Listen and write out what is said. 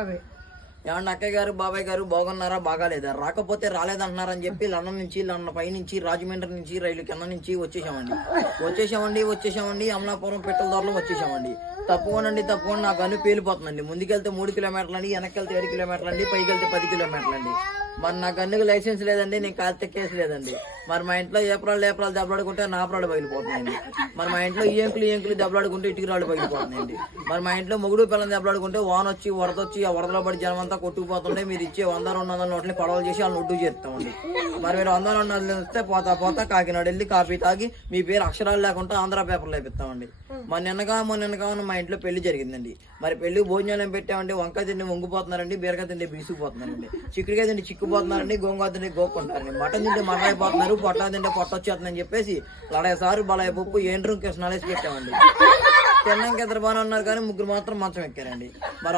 బాబాయ్. ఏమన్నా అక్కయ్య గారు బాబాయ్ గారు బాగున్నారా బాగాలేదా? రాకపోతే రాలేదంటున్నారని చెప్పి లండన్ నుంచి పైనుంచి రాజమండ్రి నుంచి రైలు కింద నుంచి వచ్చేసామండి అమలాపురం పెట్రోల్ ధరలో వచ్చేసామండి. తప్పకుండా నా గన్ను పేలిపోతుందండి. ముందుకెళ్తే 3 కిలోమీటర్లు అండి, వెనక్కి 7 కిలోమీటర్లు అండి, పైకి వెళ్తే 10 కిలోమీటర్లు అండి. మరి నా గన్నుకి లైసెన్స్ లేదండి, నేను కాలితే కేసు లేదండి. మరి మా ఇంట్లో ఏప్రాలు దెబ్బలాడుకుంటే నాపరాలు పగిలిపోతున్నాయండి. మరి మా ఇంట్లో ఏంకులు దెబ్బలాడుకుంటే ఇటుకురాళ్ళు పగిలిపోతున్నాయండి. మరి మా ఇంట్లో మొగుడు పిల్లలు దెబ్బలాడుకుంటే వాన వచ్చి వరదొచ్చి ఆ వరదలో పడి జనం అంతా కొట్టుకుపోతుంటే మీరు ఇచ్చే 100-200 నోట్లని పడవలు చేసి వాళ్ళని ఒడ్డు చేస్తామండి. మరి మీరు 100-200 ఇస్తే పోతా కాకినాడ వెళ్ళి కాఫీ తాగి మీ పేరు అక్షరాలు లేకుండా ఆంధ్ర పేపర్లు వేపిస్తామండి. మొన్న మా ఇంట్లో పెళ్లి జరిగిందండి. మరి పెళ్లి భోజనాలు పెట్టామండి. వంకాయ తిండి వంగిపోతున్నారండి, బీరకాయ తిండి బీసుకుపోతున్నారండి, చిక్కుడుకాయ తిండి చిక్కుపోతున్నారండి, గోంగూర తిండి గోక్కుంటారండి, మటన్ తింటే మటైపోతున్నారు, పొట్ట తింటే పొట్ట వచ్చేస్తుందని చెప్పేసి లడాయిసారి బలాయి పప్పు ఏండ్రు కృష్ణాలేసి పెట్టామండి. తిన్నాక ఇద్దరు బాగానే ఉన్నారు కానీ 3 మాత్రం మంచం ఎక్కారండి. మరి